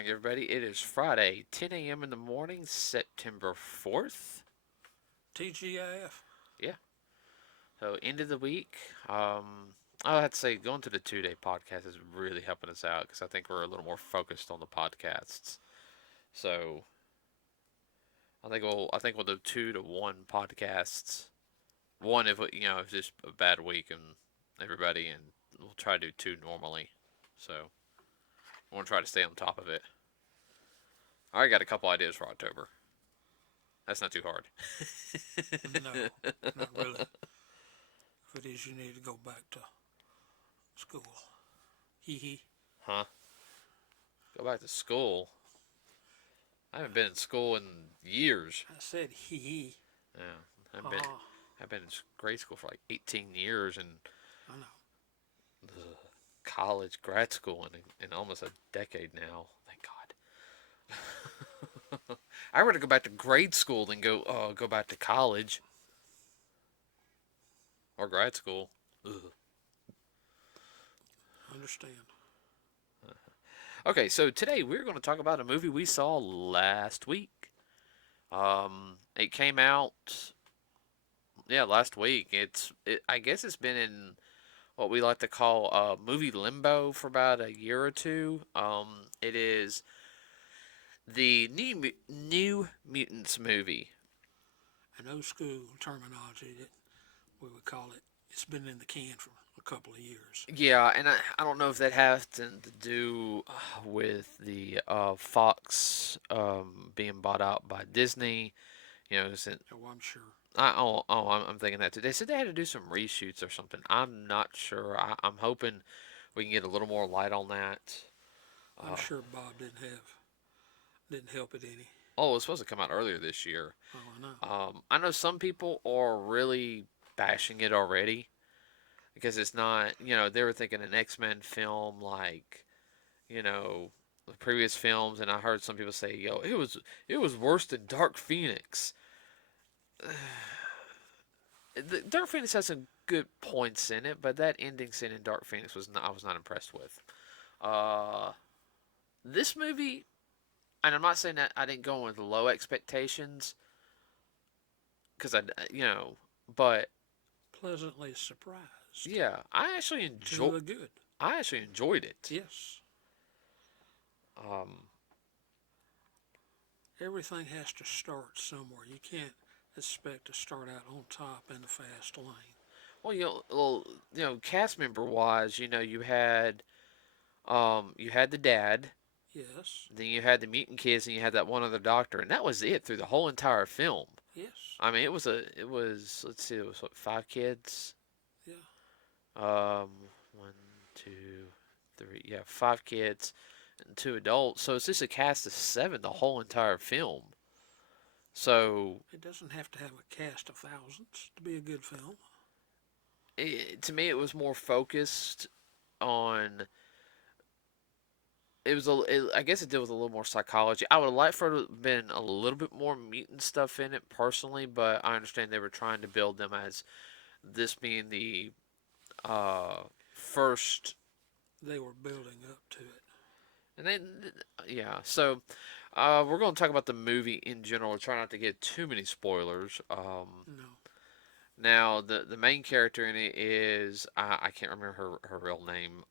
morning, everybody. It is Friday, 10 a.m. in the morning, September 4th. TGIF. Yeah. So, end of the week. I have to say, going to the 2-day podcast is really helping us out because I think we're a little more focused on the podcasts. So, I think we'll do 2 to 1 podcasts. One if it's just a bad week and everybody, and we'll try to do 2 normally. So, I want to try to stay on top of it. I already got a couple ideas for October. That's not too hard. No, not really. If it is, you need to go back to school. Hee hee. Huh? Go back to school? I haven't been in school in years. I said hee hee. Yeah, I've been in grade school for like 18 years and I know. college, grad school in almost a decade now. Thank God. I'd rather go back to grade school than go back to college or grad school. Ugh. Understand. Okay, so today we're going to talk about a movie we saw last week. It came out, last week. I guess it's been in what we like to call movie limbo for about a year or two. It is the New Mutants movie. An old school terminology that we would call it. It's been in the can for a couple of years. Yeah, and I don't know if that has to do with the Fox being bought out by Disney. Oh, I'm sure. I'm thinking that today. They said they had to do some reshoots or something. I'm not sure. I'm hoping we can get a little more light on that. I'm sure Bob didn't help it any. Oh, it was supposed to come out earlier this year. Oh, I know. I know some people are really bashing it already because it's not. They were thinking an X-Men film like, the previous films, and I heard some people say, "Yo, it was worse than Dark Phoenix." Dark Phoenix has some good points in it, but that ending scene in Dark Phoenix I was not impressed with. This movie, and I'm not saying that I didn't go in with low expectations, because but Pleasantly surprised. yeah, To the good. I actually enjoyed it. Yes. Um, Everything has to start somewhere. You can't expect to start out on top in the fast lane. cast member wise, you had the dad. Yes. Then you had the mutant kids, and you had that one other doctor, and that was it through the whole entire film. Yes. I mean, it was. Let's see, it was what, 5 kids. Yeah. 1, 2, 3. Yeah, 5 kids and 2 adults. So it's just a cast of 7 the whole entire film. So It doesn't have to have a cast of thousands to be a good film. to me, it was more focused on. I guess it dealt with a little more psychology. I would have liked for it to have been a little bit more mutant stuff in it personally, but I understand they were trying to build them as this being the first. They were building up to it. And then, yeah. So we're going to talk about the movie in general. Try not to get too many spoilers. No. Now, the main character in it is I can't remember her real name.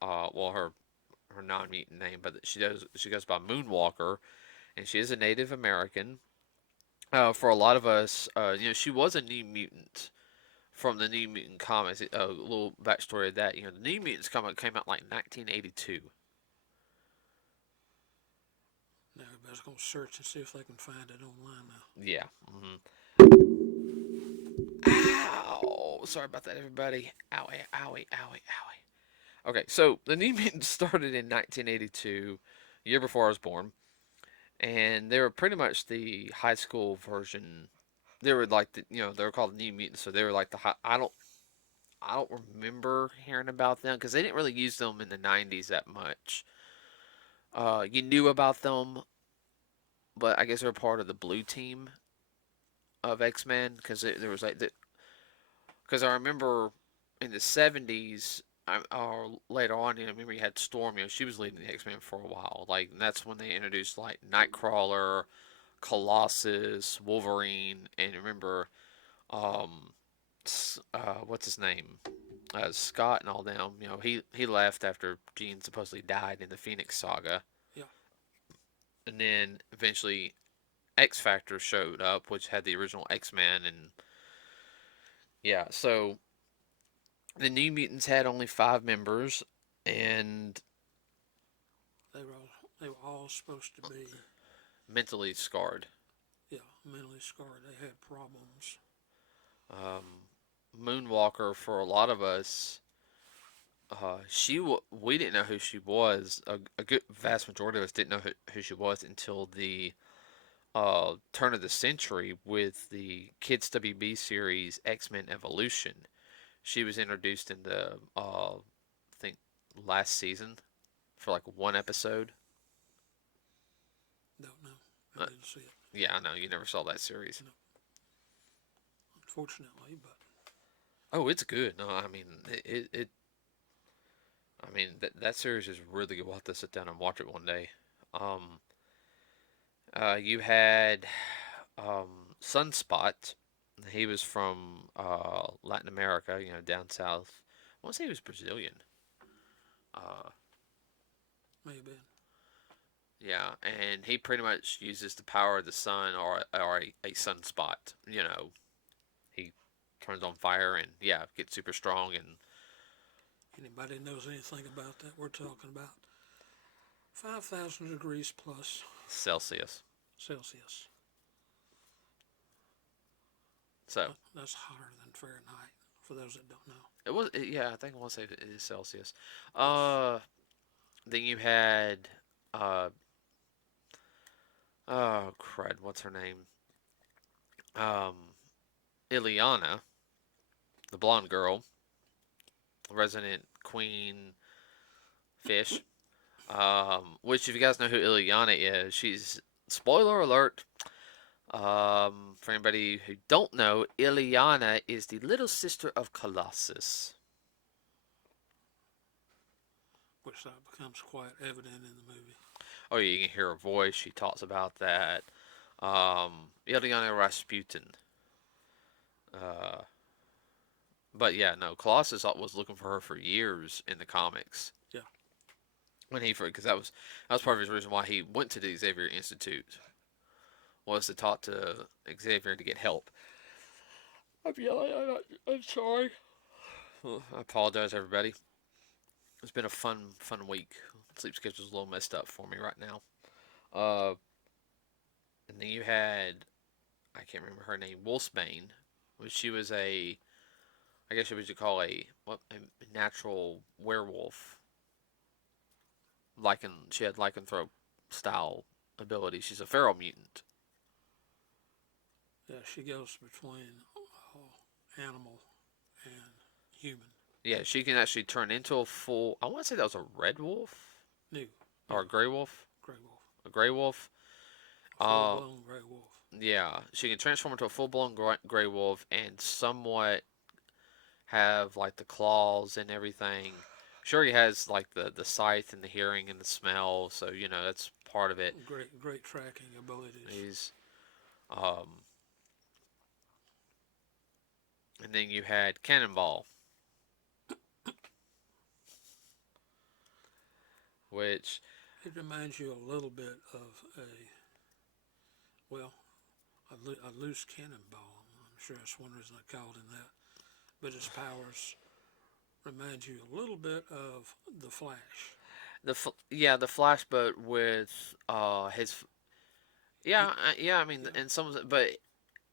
Her non-mutant name, but she goes by Moonwalker, and she is a Native American. For a lot of us, she was a New Mutant from the New Mutant comics. A little backstory of that, the New Mutants comic came out like 1982. Now everybody's going to search and see if they can find it online now. Yeah. Ow! Sorry about that, everybody. Owie, owie, owie, owie. Okay, so the New Mutants started in 1982, year before I was born, and they were pretty much the high school version. They were like they were called the New Mutants, so they were like the high. I don't remember hearing about them because they didn't really use them in the 90s that much. You knew about them, but I guess they were part of the blue team of X-Men because there was like because I remember in the 70s or later on, remember you had Storm. She was leading the X-Men for a while. Like, and that's when they introduced like Nightcrawler, Colossus, Wolverine, and remember, um, what's his name? Scott and all them. He left after Jean supposedly died in the Phoenix Saga, Yeah. and then eventually X Factor showed up, which had the original X Men, and yeah, so the New Mutants had only 5 members, and They were all supposed to be, mentally scarred. yeah, mentally scarred. They had problems. Um, Moonwalker, for a lot of us, we didn't know who she was. A good vast majority of us didn't know who she was until the turn of the century with the Kids WB series X Men Evolution. She was introduced in the I think last season for like one episode. Don't know. I Uh, didn't see it. yeah, I know you never saw that series. No, unfortunately, but Oh, it's good. No, I mean that series is really good. We'll have to sit down and watch it one day. Um, you had Sunspot. He was from Latin America, down south. I want to say he was Brazilian. Uh, may have been. yeah, and he pretty much uses the power of the sun or a sunspot. He turns on fire and yeah, gets super strong and Anybody knows anything about that? We're talking about 5,000 degrees plus Celsius. Celsius. So That's hotter than Fahrenheit. For those that don't know. yeah, I think I want to say it is Celsius. Yes. Then you had uh oh crud, what's her name? Um, Ileana, the blonde girl, resident queen fish. Which if you guys know who Ileana is, she's spoiler alert. For anybody who don't know, Ileana is the little sister of Colossus. Which that becomes quite evident in the movie. Oh, yeah, you can hear her voice. She talks about that. Ileana Rasputin. Uh, but yeah, no, Colossus was looking for her for years in the comics. Yeah. Because that was part of his reason why he went to the Xavier Institute, was to talk to Xavier to get help. I'm yelling. I'm sorry. I apologize, everybody. It's been a fun week. Sleep schedule's a little messed up for me right now. Uh, and then you had, I can't remember her name, Wolfsbane, which she was I guess what you call a natural werewolf. She had lycanthrope style ability. She's a feral mutant. Yeah, she goes between animal and human. Yeah, she can actually turn into a full. I want to say that was a red wolf New. or Yeah. a gray wolf. Grey wolf. A gray wolf. A full blown grey wolf. Yeah, she can transform into a full blown gray wolf and somewhat have like the claws and everything. Sure, he has like the sight and the hearing and the smell, so that's part of it. Great tracking abilities. He's um, and then you had Cannonball, which It reminds you a little bit of well, a loose cannonball. I'm sure that's one reason I called him that. But his powers remind you a little bit of the Flash. the Flash, but with his yeah. I mean, Yeah. and but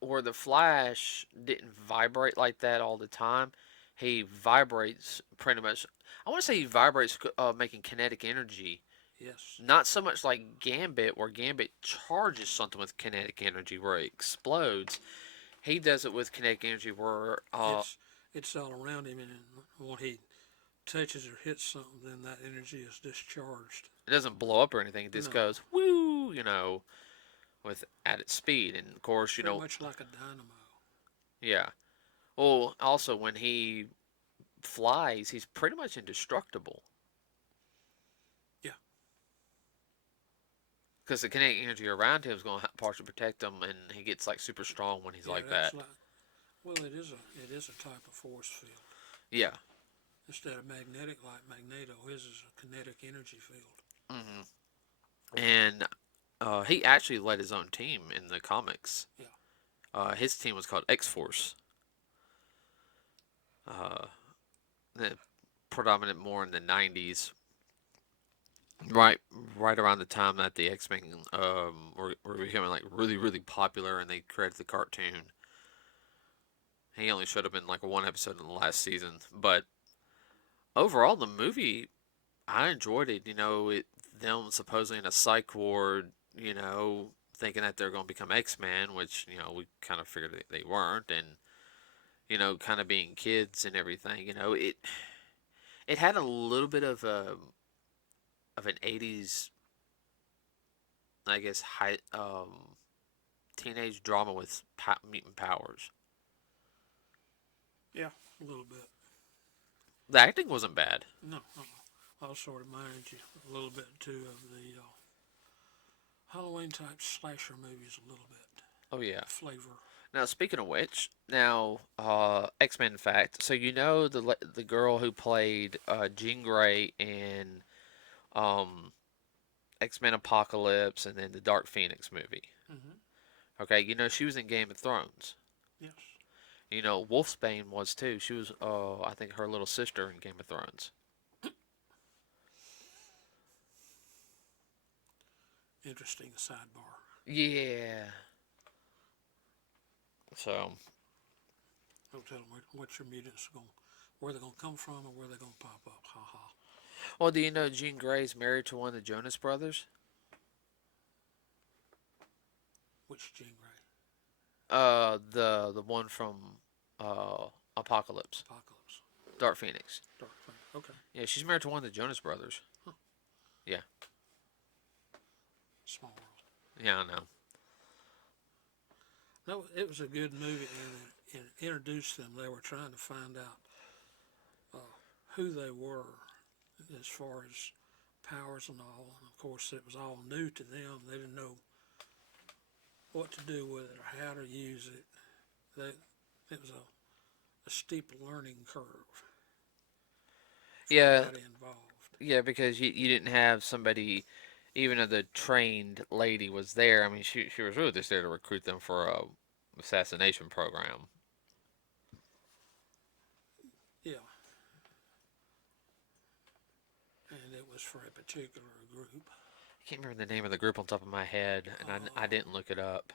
where the Flash didn't vibrate like that all the time, he vibrates pretty much. I want to say he vibrates, making kinetic energy. Yes. Not so much like Gambit, where Gambit charges something with kinetic energy where it explodes. He does it with kinetic energy where It's all around him, and when he touches or hits something, then that energy is discharged. it doesn't blow up or anything. It just No. goes woo, with added speed. And of course, Pretty much like a dynamo. yeah. Well, also when he flies, he's pretty much indestructible Yeah, because the kinetic energy around him is going to partially protect him, and he gets like super strong when he's yeah, like that's that. like, well, it is a type of force field. Yeah. Instead of magnetic like Magneto, his is a kinetic energy field. Hmm. And he actually led his own team in the comics. Yeah, His team was called X Force. Uh, Predominant more in the '90s, right, right around the time that the X Men were becoming like really, really popular, and they created the cartoon. He only showed up in like one episode in the last season, but overall, the movie I enjoyed it. Them supposedly in a psych ward, thinking that they're going to become X-Men, which, we kind of figured they weren't, and, kind of being kids and everything. It had a little bit of an 80s, I guess, teenage drama with mutant powers. yeah, a little bit. The acting wasn't bad. No, also reminds you a little bit too of the Halloween type slasher movies a little bit. Oh, yeah. Flavor. Now, speaking of which, now X-Men fact. So the girl who played Jean Grey in um, X-Men Apocalypse and then the Dark Phoenix movie. Mm-hmm. Okay, she was in Game of Thrones. Yes. Wolfsbane was too. She was, I think, her little sister in Game of Thrones. Interesting sidebar. Yeah. So, Don't tell them what your mutants are going, where they're going to come from, or where they're going to pop up. Ha ha. well, do you know Jean Grey's married to one of the Jonas Brothers? Which Jean Grey? The one from Apocalypse, Apocalypse. Dark Phoenix. Dark Phoenix. Okay. Yeah, she's married to one of the Jonas Brothers. Huh. Yeah. Small world. Yeah, I know. No, it was a good movie, and it introduced them. They were trying to find out who they were as far as powers and all. And of course, it was all new to them. They didn't know what to do with it or how to use it. It was a steep learning curve for Yeah, everybody involved. yeah, because you didn't have somebody, even though the trained lady was there. I mean, she was really just there to recruit them for a assassination program. Yeah, and it was for a particular group. I can't remember the name of the group on top of my head, and I Uh, didn't look it up.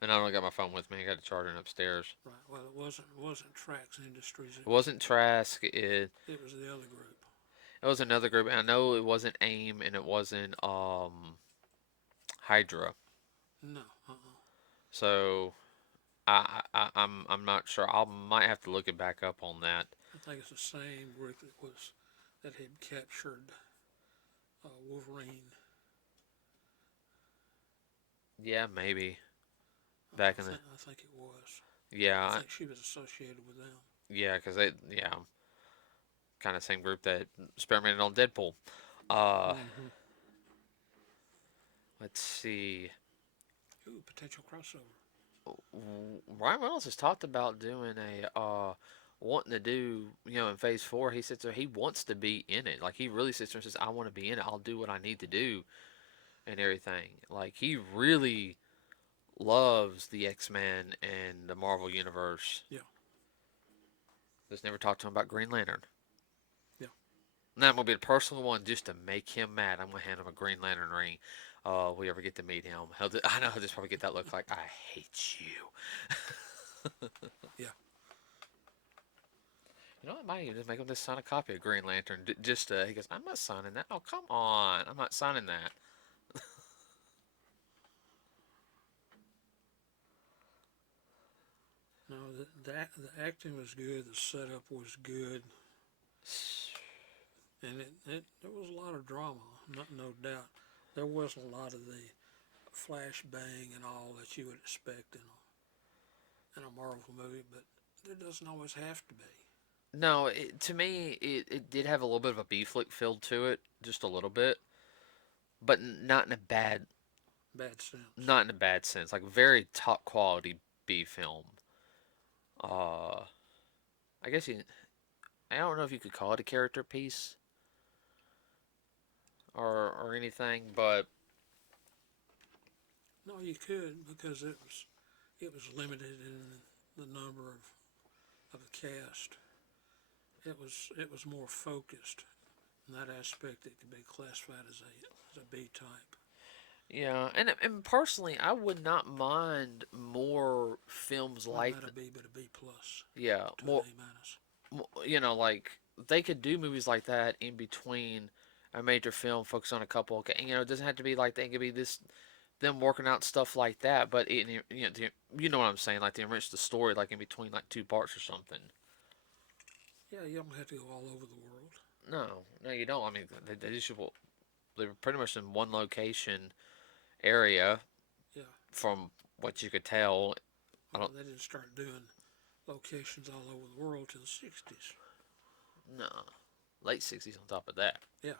And I don't got my phone with me. I got it charging upstairs. right. Well, it wasn't Trax Industries. It wasn't Trask. It was the other group. It was another group. And I know it wasn't AIM, and it wasn't Hydra. No. So I'm not sure. I might have to look it back up on that. I think it's the same group that had captured Wolverine. Yeah, maybe back in the I think it was. I yeah think she was associated with them. yeah because they yeah kind of same group that experimented on Deadpool. Uh, Mm-hmm. let's see. Ooh, potential crossover. Ryan Reynolds has talked about doing a wanting to do in Phase 4. He sits there. He wants to be in it. Like he really sits there and says, "I want to be in it. I'll do what I need to do and everything." Like he really loves the X-Men and the Marvel universe. Yeah. Just never talked to him about Green Lantern. Yeah. And that will be a personal one just to make him mad. I'm gonna hand him a Green Lantern ring. If we ever get to meet him, I know he'll just probably get that look like I hate you. Yeah. I might even just make him just sign a copy of Green Lantern. He goes, I'm not signing that. Oh, come on, I'm not signing that. No, the acting was good. The setup was good, and there was a lot of drama. No doubt. There wasn't a lot of the flash bang and all that you would expect in a Marvel movie, but there doesn't always have to be. No, to me, it did have a little bit of a B flick feel to it, just a little bit, but not in a bad, Bad sense. not in a bad sense. Like very top quality B film. Uh, I guess I don't know if you could call it a character piece or anything, but No, you could because it was limited in the number of the cast. It was more focused. In that aspect, it could be classified as a B type. yeah, and personally, I would not mind more films Well, like not a B, but a B plus yeah, to an A minus. like they could do movies like that in between a major film, focus on a couple. Okay, it doesn't have to be like they could be this them working out stuff like that, but you know what I'm saying, like to enrich the story, like in between like two parts or something. Yeah, you don't have to go all over the world. No, no, you don't. I mean, they just they were pretty much in one location area Yeah, from what you could tell. I yeah. don't They didn't start doing locations all over the world till the '60s. no late '60s on top of that. Yeah,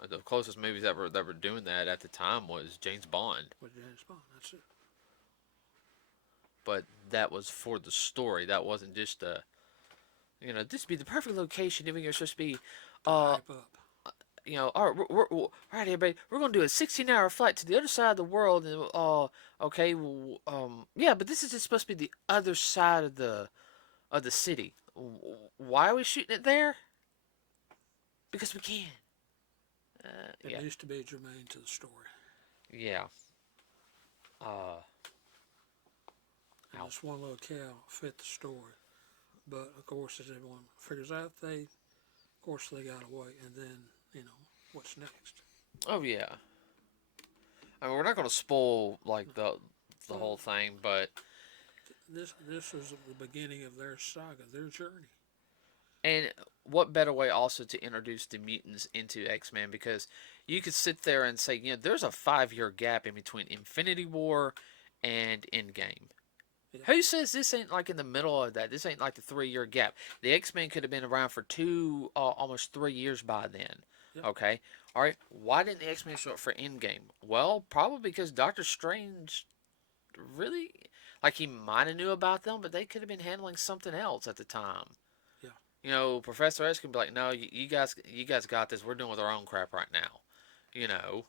The closest movies that were doing that at the time was James Bond, with James Bond. That's it. but that was for the story. That wasn't just a this would be the perfect location. Even you're supposed to be, To uh, hype up. all right, all right, everybody, we're gonna do a 16-hour flight to the other side of the world, and okay, well, yeah, but this is just supposed to be the other side of the city. Why are we shooting it there? Because we can. It Yeah, needs to be germane to the story. yeah. Uh, And ow. this one locale fit the story. But of course, as everyone figures out, of course, they got away. And then, what's next? Oh yeah. I mean, we're not gonna spoil like the whole Well, thing, but this was the beginning of their saga, their journey. and what better way also to introduce the mutants into X-Men, because you could sit there and say, there's a 5-year gap in between Infinity War and Endgame. Yeah, Who says this ain't like in the middle of that? This ain't like the 3-year gap. The X-Men could have been around for almost 3 years by then. yeah. Okay, all right. Why didn't the X-Men show up for Endgame? Well, probably because Doctor Strange really, like, he might have knew about them, but they could have been handling something else at the time. Yeah. Professor X can be like, no, you guys got this. We're doing with our own crap right now. You know.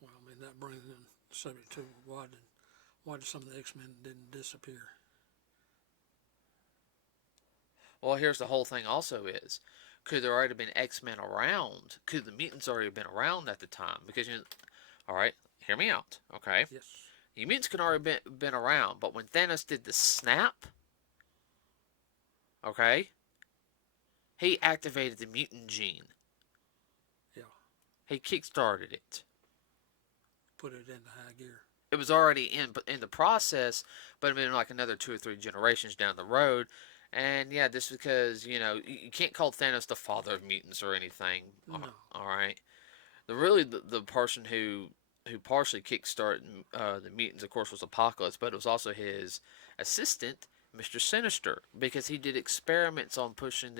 Well, I mean, that brings in the subject to why did some of the X Men didn't disappear? Well, here's the whole thing. Also, is could there already been X-Men around? Could the mutants already been around at the time? Because all right, hear me out. Okay, Yes. the mutants could already been around, but when Thanos did the snap, okay, he activated the mutant gene. Yeah. He kickstarted it. Put it into high gear. It was already in the process, but it been like another 2 or 3 generations down the road. And yeah, this is because you can't call Thanos the father of mutants or anything. No. All right, the person who partially kickstarted the mutants, of course, was Apocalypse, but it was also his assistant, Mr. Sinister, because he did experiments on pushing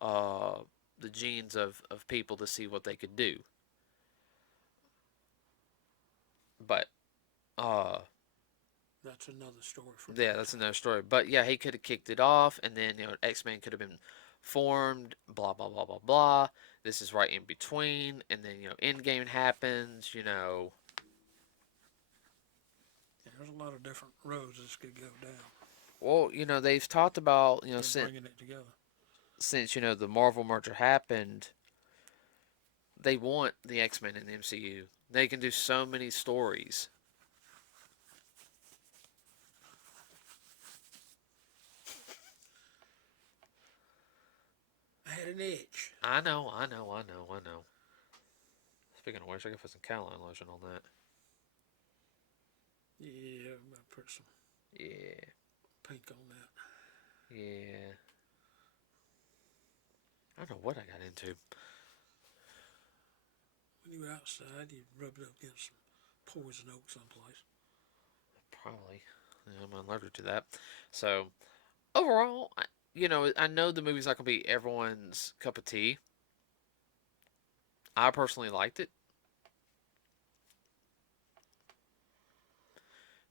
uh, the genes of people to see what they could do. But That's another story for yeah, another that's time. another story. But yeah, he could have kicked it off, and then X Men could have been formed. Blah blah blah blah blah. This is right in between, and then Endgame happens. Yeah, there's a lot of different roads this could go down Well, they've talked about in bringing it together. since the Marvel merger happened, they want the X Men in the MCU. They can do so many stories. I had an itch. I know, I know, I know, I know. Speaking of which, I can put some Calamine lotion on that. Yeah, I put some Yeah, pink on that. yeah. I don't know what I got into. When you were outside, you rubbed it up against some poison oak someplace. Probably. Yeah, I'm allergic to that. So overall, I know the movie's not gonna be everyone's cup of tea. I personally liked it.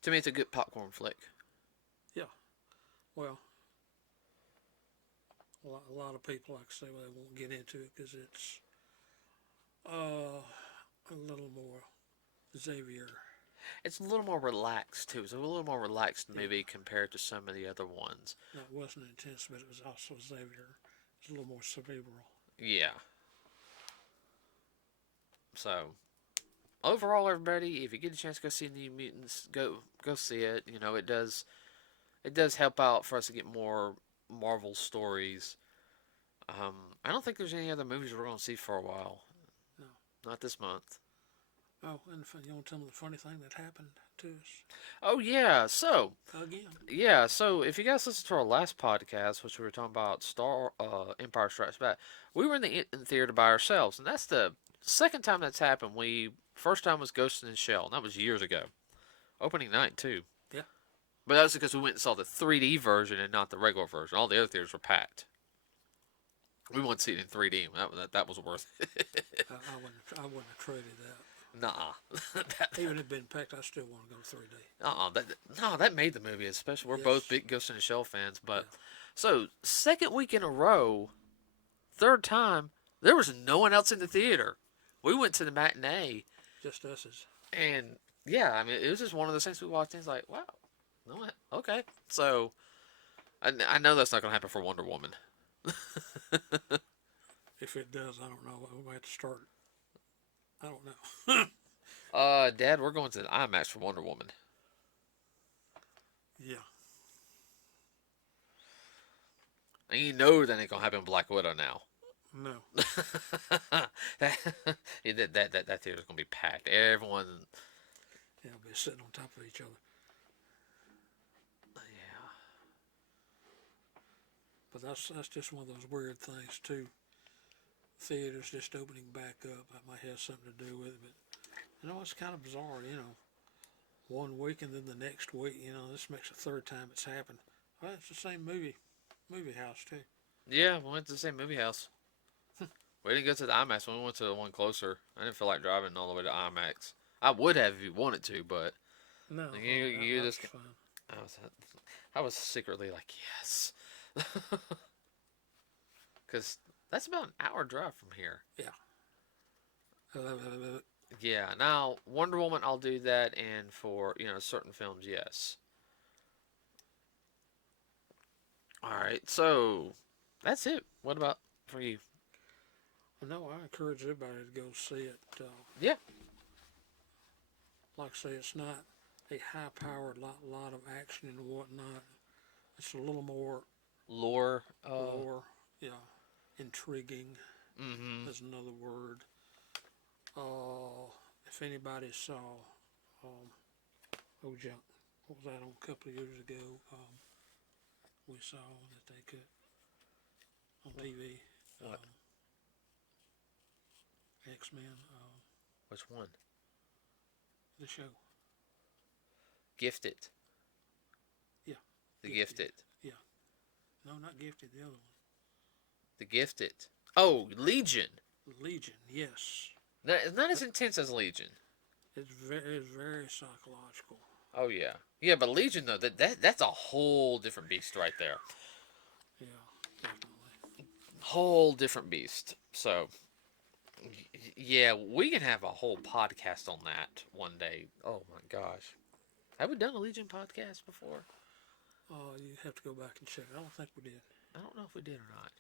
To me, it's a good popcorn flick. Yeah. Well, a lot of people, like I say, well, they won't get into it because it's a little more Xavier. It's a little more relaxed too. It's a little more relaxed Yeah. maybe compared to some of the other ones. No, it wasn't intense, but it was also Xavier. It's a little more cerebral. Yeah. So overall, everybody, if you get a chance to go see New Mutants, go see it. It does help out for us to get more Marvel stories. I don't think there's any other movies we're going to see for a while. No. Not this month. Oh, and you want to tell me the funny thing that happened to us Oh yeah, again? if you guys listened to our last podcast, which we were talking about Empire Strikes Back, we were in the theater by ourselves, and that's the second time that's happened. We first time was Ghost in the Shell, and that was years ago, opening night too. Yeah. But that's because we went and saw the 3D version and not the regular version. All the other theaters were packed. We wanted to see it in 3D. That was worth it. I wouldn't have traded that. Nah. Even if it had been packed, I still want to go 3D. That made the movie, especially. We're Yes. both big Ghost in the Shell fans. But, Yeah. so, second week in a row, third time, there was no one else in the theater. We went to the matinee, Just us as and yeah, I mean, it was just one of those things we walked in, it's like, wow, no one, okay. So, I know that's not going to happen for Wonder Woman. if it does, I don't know. We might have to start. I don't know. Dad, we're going to the IMAX for Wonder Woman. Yeah. And you know that ain't going to happen in Black Widow now. No. that, that theater's going to be packed. Everyone. Yeah, we'll be sitting on top of each other. Yeah. But that's just one of those weird things too. Theaters just opening back up. That might have something to do with it, but it's kind of bizarre. One week and then the next week, this makes the third time it's happened. Well, it's the same movie house too. Yeah, we went to the same movie house. We didn't go to the IMAX. We went to the one closer. I didn't feel like driving all the way to IMAX. I would have if you wanted to, but No, you that's just. fine. I was secretly like, yes, because that's about an hour drive from here. Yeah. Yeah. Now Wonder Woman, I'll do that, and for certain films, yes. All right, so that's it. What about for you? No, I encourage everybody to go see it. Yeah. Like I say, it's not a high-powered lot of action and whatnot. It's a little more Lore. lore, yeah, intriguing. Mm-hmm. Is another word. If anybody saw, what was that on a couple of years ago? We saw that they could on TV. What? X-Men. Which one? The show. Gifted. Yeah. The Gifted. Gifted. Yeah. No, not Gifted. The other one. The Gifted. Oh, Legion. Legion. Yes. It's not as intense as Legion. It's very psychological. Oh yeah, yeah, but Legion though that's a whole different beast right there. Yeah, definitely. Whole different beast. So yeah, we can have a whole podcast on that one day. Oh my gosh, have we done a Legion podcast before? You have to go back and check. I don't think we did. I don't know if we did or not.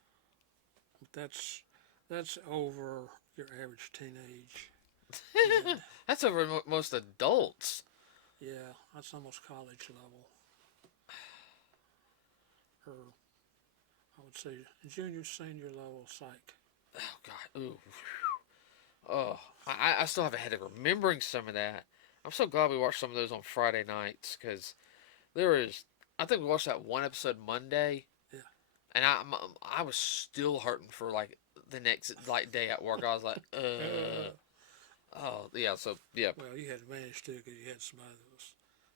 But that's over your average teenage. That's over most adults. Yeah, that's almost college level. Or I would say junior, senior level psych. Oh God. Ooh. Oh, I still have a headache remembering some of that. I'm so glad we watched some of those on Friday nights because I think we watched that one episode Monday. Yeah. And I was still hurting for like the next day at work. I was like, oh yeah, so yeah. Well, you had advantage too because you had somebody that was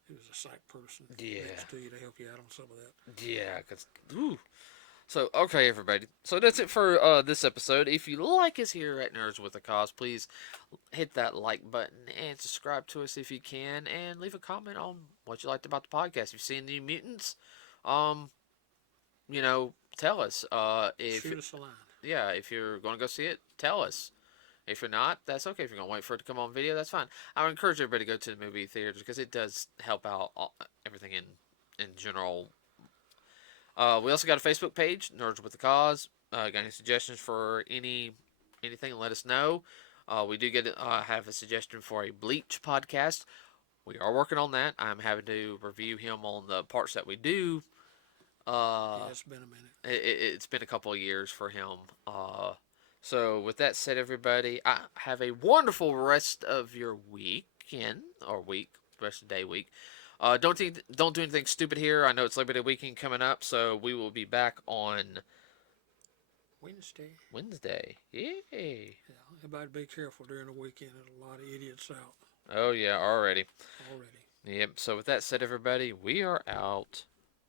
who's a psych person Yeah. next to you to help you out on some of that. Yeah, cause so okay, everybody. So that's it for this episode. If you like us here at Nerds with a Cause, please hit that like button and subscribe to us if you can, and leave a comment on what you liked about the podcast. If you've seen New Mutants, um, tell us. If Shoot us a line. Yeah, if you're going to go see it, tell us. If you're not, that's okay. If you're going to wait for it to come on video, that's fine. I would encourage everybody to go to the movie theaters because it does help out everything in general. We also got a Facebook page, Nerds with the Cause. Got any suggestions for anything? Let us know. We do get have a suggestion for a Bleach podcast. We are working on that. I'm having to review him on the parts that we do. Yeah, it's been a minute. It's been a couple of years for him. So with that said, everybody, have a wonderful rest of your weekend or week, rest of the day, week. Don't do anything stupid here. I know it's Labor Day weekend coming up, so we will be back on Wednesday. Yay! Yeah, everybody be careful during the weekend. There's a lot of idiots out Oh yeah, already. already. Yep. So with that said, everybody, we are out.